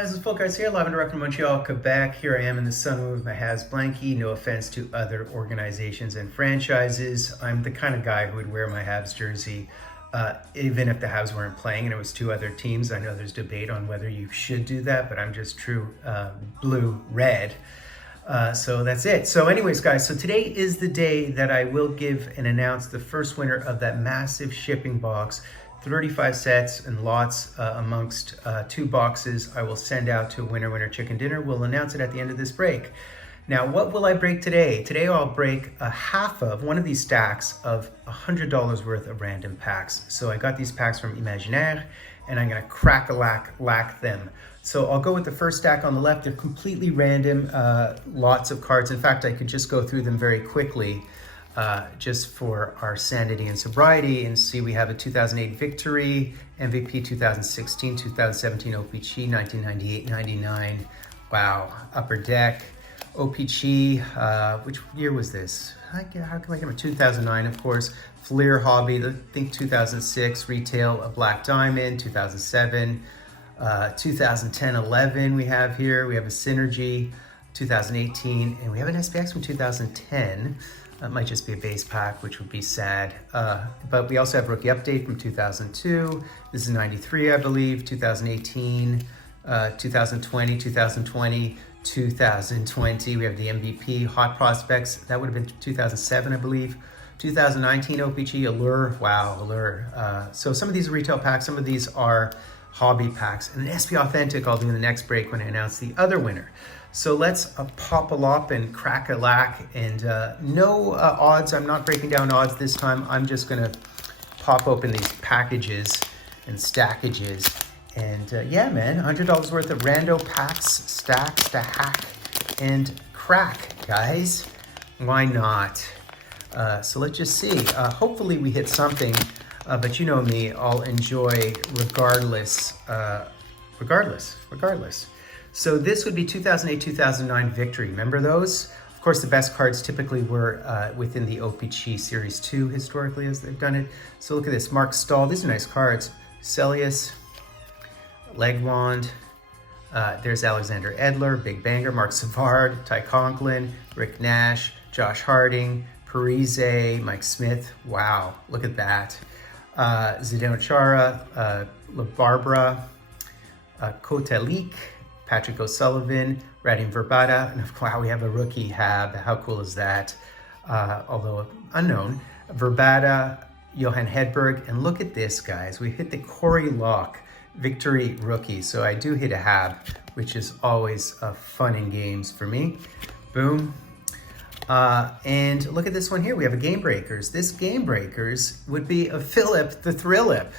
guys, it's Folk Guys here, live and direct from Montreal, Quebec. Here I am in the sunroom with my Habs No offense to other organizations and franchises. I'm the kind of guy who would wear my Habs jersey even if the Habs weren't playing and it was two other teams. I know there's debate on whether you should do that, but I'm just true blue-red. So that's it. So anyways, guys, so today is the day that I will give and announce the first winner of that massive shipping box. 35 sets and lots amongst two boxes I will send out to Winner Chicken Dinner. We'll announce it at the end of this break. Now, what will I break today? Today I'll break a half of one of these stacks of $100 worth of random packs. So I got these packs from Imaginaire and I'm gonna crack-a-lack them. So I'll go with the first stack on the left. They're completely random, lots of cards. In fact, I could just go through them very quickly. Just for our sanity and sobriety, and see we have a 2008 Victory, MVP 2016, 2017 OPC, 1998-99, wow, Upper Deck, OPC, which year was this? How can I remember? 2009, of course, Fleer Hobby, I think 2006, Retail, a Black Diamond, 2007, 2010-11 we have here, we have a Synergy, 2018, and we have an SPX from 2010. That might just be a base pack, which would be sad. But we also have Rookie Update from 2002. This is 93, I believe, 2018, 2020, 2020, 2020. We have the MVP, Hot Prospects. That would have been 2007, I believe. 2019 OPG, Allure. Wow, Allure. So some of these are retail packs. Some of these are hobby packs. And an SP Authentic I'll do in the next break when I announce the other winner. So let's pop-a-lop and crack-a-lack, and no odds. I'm not breaking down odds this time. I'm just gonna pop open these packages and stackages. And yeah, man, $100 worth of rando packs, stacks to hack and crack, guys. Why not? So let's just see. Hopefully we hit something, but you know me, I'll enjoy regardless. So this would be 2008-2009 Victory. Remember those? Of course, the best cards typically were within the OPC Series 2 historically as they've done it. So look at this, Mark Stahl. These are nice cards. Celius, Legwand. There's Alexander Edler, Big Banger, Mark Savard, Ty Conklin, Rick Nash, Josh Harding, Parise, Mike Smith. Wow, look at that. Zdeno Chara, LaBarbera, Kotelik, Patrick O'Sullivan, Radim Verbata, and wow, we have a rookie Hab. How cool is that? Although unknown. Verbata, Johan Hedberg, and look at this, guys. We hit the Corey Locke Victory rookie. So I do hit a Hab, which is always fun in games for me. Boom. And look at this one here. We have a Game Breakers. This Game Breakers would be a Philip the Thrillip.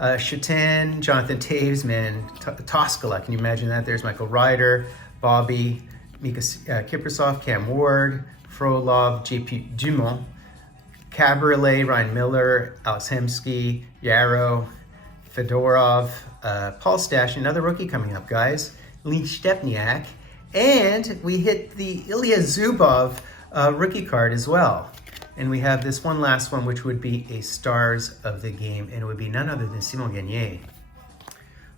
Shatan, Jonathan Taves, man, Toskala, can you imagine that? There's Michael Ryder, Bobby, Mika Kiprasov, Cam Ward, Frolov, JP Dumont, Cabriolet, Ryan Miller, Alex Hemsky, Yarrow, Fedorov, Paul Stash, another rookie coming up, guys, Lee Stepniak, and we hit the Ilya Zubov rookie card as well. And we have this one last one, which would be a Stars of the Game, and it would be none other than Simon Gagné.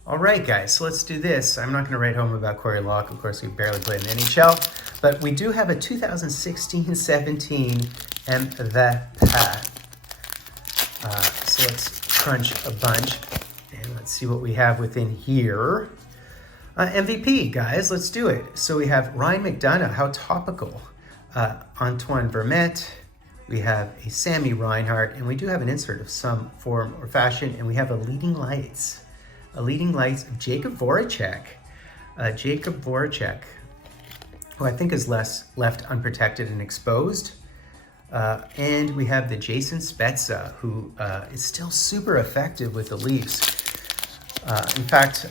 All right, guys, so let's do this. I'm not going to write home about Corey Locke. Of course, we barely played in the NHL, but we do have a 2016-17 MVP. So let's crunch a bunch, and let's see what we have within here. MVP, guys, let's do it. So we have Ryan McDonough, how topical. Antoine Vermette. We have a Sammy Reinhart, and we do have an insert of some form or fashion, and we have a Leading Lights of Jacob Voracek. Jacob Voracek, who I think is left unprotected and exposed. And we have the Jason Spezza, who is still super effective with the Leafs. In fact,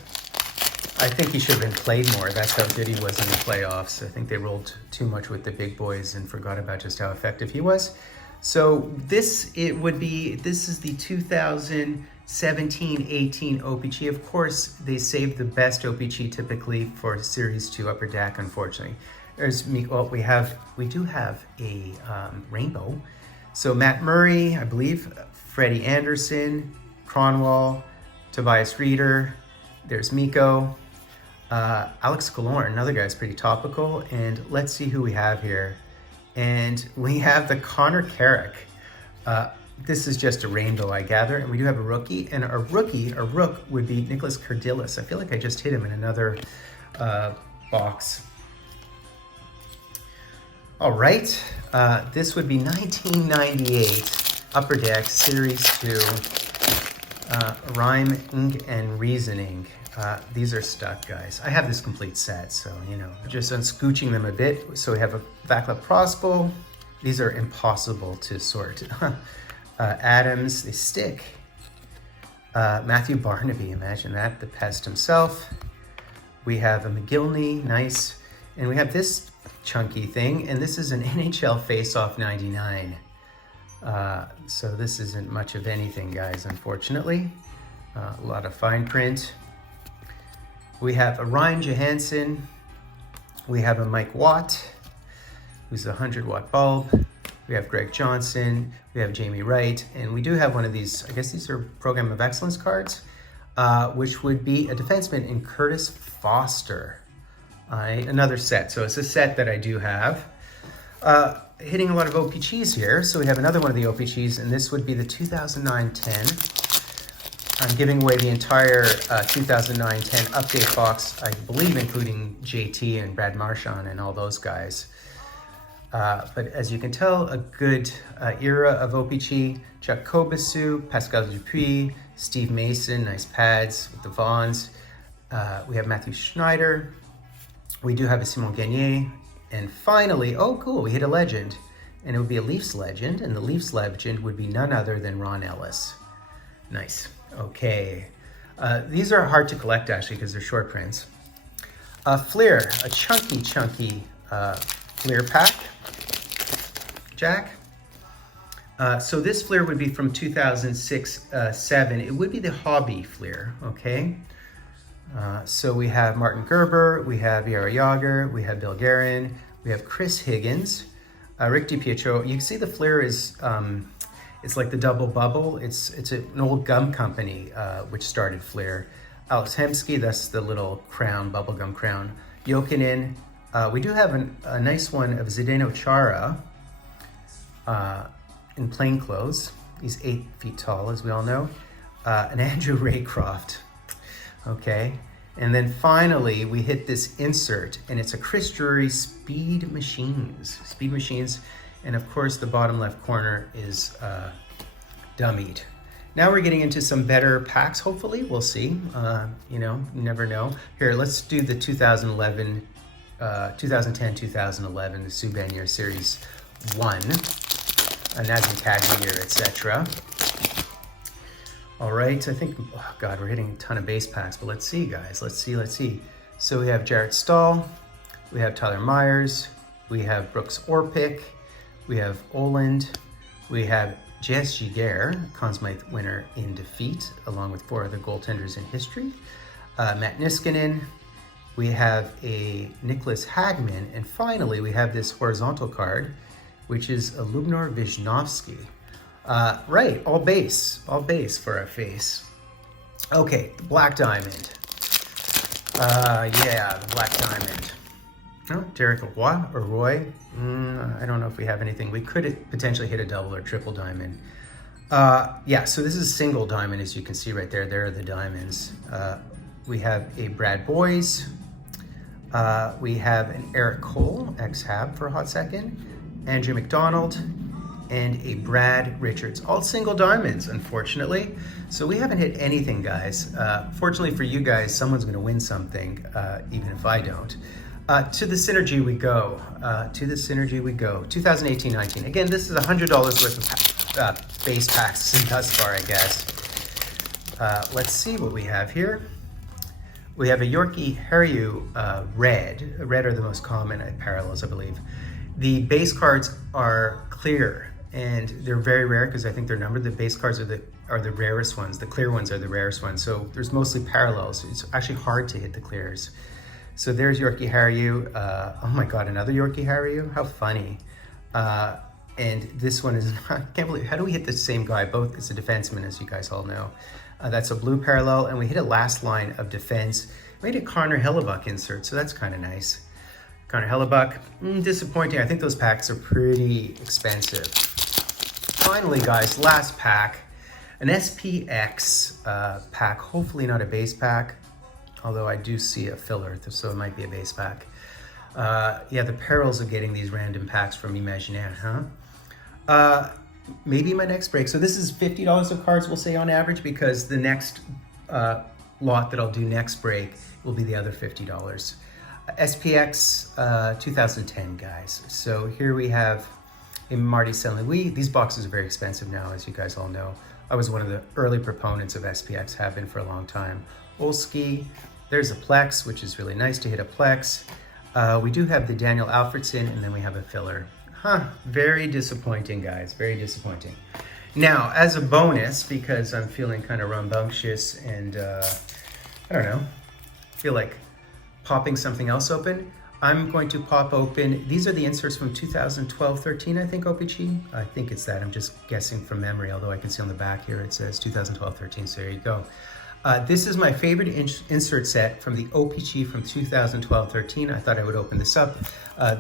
I think he should have been played more. That's how good he was in the playoffs. I think they rolled too much with the big boys and forgot about just how effective he was. So this is the 2017-18 OPG. Of course, they saved the best OPG typically for Series 2 Upper Deck, unfortunately. Well, we do have a rainbow. So Matt Murray, I believe, Freddie Anderson, Cronwall, Tobias Reeder, there's Mikko, Alex Killorn, another guy's pretty topical. And let's see who we have here. And we have the Connor Carrick. This is just a rainbow, I gather. And we do have a rookie. And our rook would be Nicholas Kardillas. I feel like I just hit him in another box. All right, this would be 1998 Upper Deck Series 2, Rhyming and Reasoning. These are stuck, guys. I have this complete set, so, you know, just unscooching them a bit. So we have a Vaclav Prospal. These are impossible to sort. Adams, they stick. Matthew Barnaby, imagine that, the pest himself. We have a McGillney, nice. And we have this chunky thing, and this is an NHL Face-Off 99. So this isn't much of anything, guys, unfortunately. A lot of fine print. We have a Ryan Johansson. We have a Mike Watt, who's a 100-watt bulb. We have Greg Johnson. We have Jamie Wright. And we do have one of these, I guess these are Program of Excellence cards, which would be a defenseman in Curtis Foster. Another set. So it's a set that I do have. Hitting a lot of OPGs here. So we have another one of the OPGs, and this would be the 2009-10. I'm giving away the entire 2009-10 update box, I believe, including JT and Brad Marchand and all those guys. But as you can tell, a good era of OPG. Chuck Kobasu, Pascal Dupuis, Steve Mason, nice pads with the Vaughns. We have Matthew Schneider. We do have a Simon Gagné. And finally, oh cool, we hit a legend. And it would be a Leafs legend, and the Leafs legend would be none other than Ron Ellis. Nice, okay. These are hard to collect actually because they're short prints. Fleer, a chunky Fleer pack. Jack. So this Fleer would be from 2006-07. It would be the Hobby Fleer, okay? So we have Martin Gerber, we have Yara Yager, we have Bill Guerin, we have Chris Higgins, Rick DiPietro. You can see the Fleer is, it's like the double bubble. It's an old gum company which started Fleer. Alex Hemsky, that's the little crown, bubblegum crown. Jokinen. We do have a nice one of Zdeno Chara in plain clothes. He's 8 feet tall, as we all know. And Andrew Raycroft. Okay, and then finally we hit this insert, and it's a Chris Drury Speed Machines, and of course the bottom left corner is dummied. Now we're getting into some better packs, hopefully, we'll see. You know, you never know. Here, let's do the 2010, 2011, the Subban Series 1, Nazem Kadri, etc. All right, I think, oh God, we're hitting a ton of base packs, but let's see, guys. Let's see. So we have Jarrett Stahl, we have Tyler Myers, we have Brooks Orpik, we have Oland, we have J.S. Giguère, Conn Smythe winner in defeat, along with 4 other goaltenders in history. Matt Niskanen, we have a Nicholas Hagman, and finally we have this horizontal card, which is a Lubnor Visnovsky. Right, all base for our face. Okay, the Black Diamond. Yeah, the Black Diamond. Oh, Derek Roy. I don't know if we have anything. We could potentially hit a double or triple diamond. Yeah, so this is a single diamond, as you can see right there. There are the diamonds. We have a Brad Boyes. We have an Eric Cole, ex-Hab for a hot second. Andrew McDonald. And a Brad Richards, all single diamonds, unfortunately. So we haven't hit anything, guys. Fortunately for you guys, someone's gonna win something, even if I don't. To the Synergy we go. 2018-19. Again, this is $100 worth of base packs thus far, I guess. Let's see what we have here. We have a Yorkie Hariu red. Red are the most common parallels, I believe. The base cards are clear, and they're very rare because I think they're numbered. The base cards are the rarest ones. The clear ones are the rarest ones. So there's mostly parallels. It's actually hard to hit the clears. So there's Yorkie Hariu. Oh my God, another Yorkie Hariu? How funny. And this one is, I can't believe, how do we hit the same guy? Both, it's a defenseman, as you guys all know. That's a blue parallel, and we hit a last line of defense. Made a Connor Hellebuck insert, so that's kind of nice. Connor Hellebuck, disappointing. I think those packs are pretty expensive. Finally, guys, last pack. An SPX pack, hopefully not a base pack, although I do see a filler, so it might be a base pack. Yeah, the perils of getting these random packs from Imaginaire, huh? Maybe my next break. So this is $50 of cards, we'll say on average, because the next lot that I'll do next break will be the other $50. SPX 2010, guys. So here we have a Marty St. Louis. These boxes are very expensive now, as you guys all know. I was one of the early proponents of SPX, have been for a long time. Olski, there's a Plex, which is really nice to hit a Plex. We do have the Daniel Alfredson, and then we have a filler. Very disappointing, guys, very disappointing. Now, as a bonus, because I'm feeling kind of rambunctious and, I don't know, feel like popping something else open, I'm going to pop open, these are the inserts from 2012-13, I think, OPC. I think it's that, I'm just guessing from memory, although I can see on the back here it says 2012-13, so there you go. This is my favorite insert set from the OPC from 2012-13. I thought I would open this up.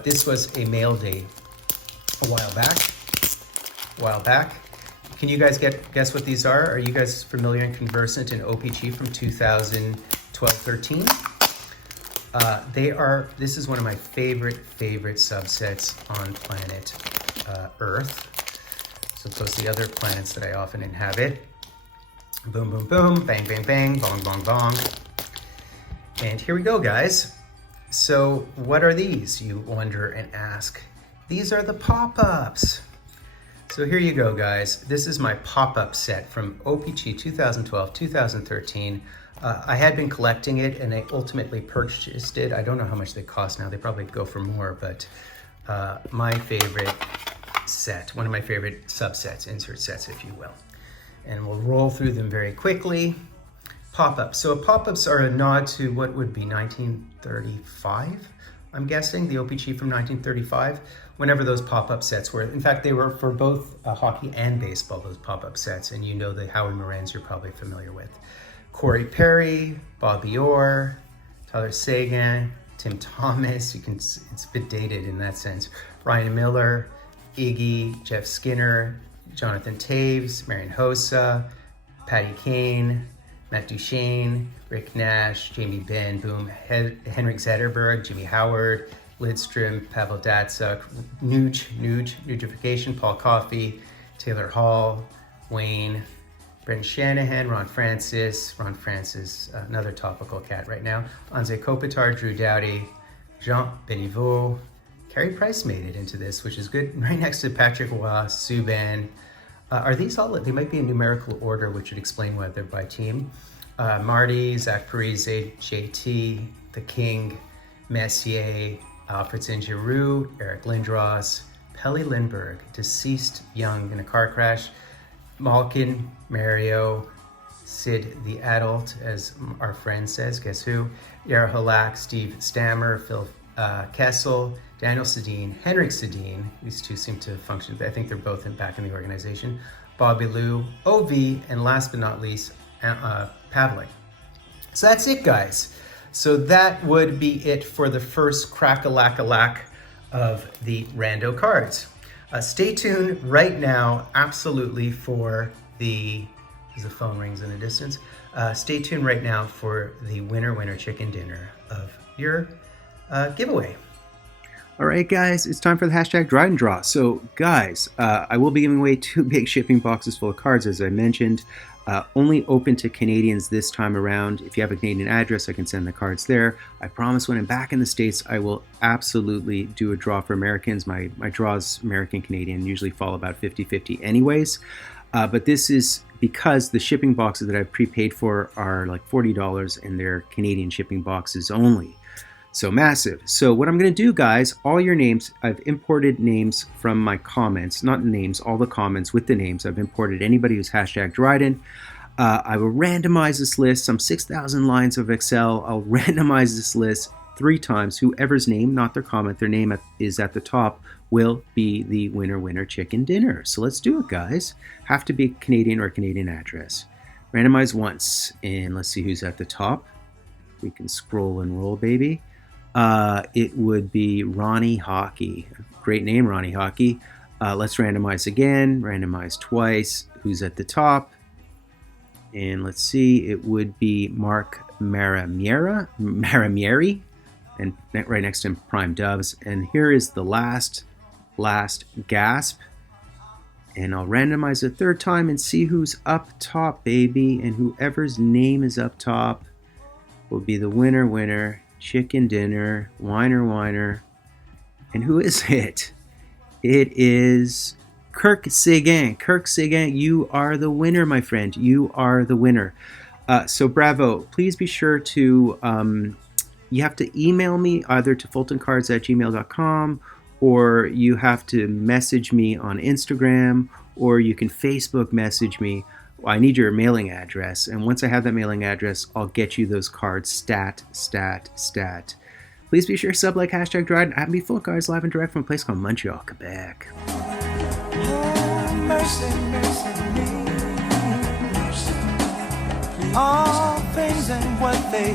This was a mail day a while back. Can you guys guess what these are? Are you guys familiar and conversant in OPC from 2012-13? This is one of my favorite subsets on planet Earth, as opposed to the other planets that I often inhabit. Boom, boom, boom, bang, bang, bang, bong, bong, bong. And here we go, guys. So what are these, you wonder and ask? These are the pop-ups. So here you go, guys. This is my pop-up set from OPC 2012-2013. I had been collecting it and I ultimately purchased it. I don't know how much they cost now. They probably go for more, but my favorite set, one of my favorite subsets, insert sets, if you will. And we'll roll through them very quickly. Pop-ups. So pop-ups are a nod to what would be 1935, I'm guessing, the OPC from 1935, whenever those pop-up sets were. In fact, they were for both hockey and baseball, those pop-up sets, and you know the Howie Morans you're probably familiar with. Corey Perry, Bobby Orr, Tyler Seguin, Tim Thomas, it's a bit dated in that sense. Ryan Miller, Iggy, Jeff Skinner, Jonathan Taves, Marian Hossa, Patty Kane, Matt Duchene, Rick Nash, Jamie Benn, boom, Henrik Zetterberg, Jimmy Howard, Lidstrom, Pavel Datsuk, Nugification, Paul Coffey, Taylor Hall, Wayne, Brendan Shanahan, Ron Francis, another topical cat right now, Anze Kopitar, Drew Doughty, Jean Beniveau. Carey Price made it into this, which is good, right next to Patrick Roy, Subban. Are these all, they might be in numerical order, which would explain why they're by team. Marty, Zach Parise, JT, The King, Messier, Alfredson Giroux, Eric Lindros, Pelle Lindbergh, deceased young in a car crash, Malkin, Mario, Sid the Adult, as our friend says, guess who? Yara Halak, Steve Stammer, Phil Kessel, Daniel Sedin, Henrik Sedin. These two seem to function. I think they're both back in the organization. Bobby Lou, OV, and last but not least, Pavlik. So that's it, guys. So that would be it for the first crack-a-lack-a-lack of the rando cards. Stay tuned right now, absolutely, for the, as the phone rings in the distance, stay tuned right now for the winner chicken dinner of your giveaway. All right, guys, it's time for the hashtag Dried and Draw. So, guys, I will be giving away 2 big shipping boxes full of cards, as I mentioned. Only open to Canadians this time around. If you have a Canadian address, I can send the cards there. I promise when I'm back in the States, I will absolutely do a draw for Americans. My draws, American-Canadian, usually fall about 50-50 anyways. But this is because the shipping boxes that I've prepaid for are like $40 and they're Canadian shipping boxes only. So massive. So what I'm going to do, guys, all your names, I've imported names from my comments, not names, all the comments with the names. I've imported anybody who's hashtag Dryden. I will randomize this list, some 6,000 lines of Excel. I'll randomize this list 3 times. Whoever's name, not their comment, their name is at the top, will be the winner chicken dinner. So let's do it, guys. Have to be Canadian or Canadian address. Randomize once, and let's see who's at the top. We can scroll and roll, baby. It would be Ronnie Hockey. Great name, Ronnie Hockey. Let's randomize again. Randomize twice. Who's at the top? And let's see. It would be Mark Maramieri. And right next to him, Prime Doves. And here is the last gasp. And I'll randomize a third time and see who's up top, baby. And whoever's name is up top will be the winner. Chicken dinner, whiner. And who is it? It is Kirk Seguin. Kirk Seguin, you are the winner, my friend. You are the winner. So bravo. Please be sure to, you have to email me either to fultoncards@gmail.com, or you have to message me on Instagram, or you can Facebook message me. I need your mailing address, and once I have that mailing address, I'll get you those cards stat. Please be sure to sub, like, hashtag Dryden, at me Fulton Cards, live and direct from a place called Montreal, Quebec. Oh, mercy, mercy, mercy. All things and what they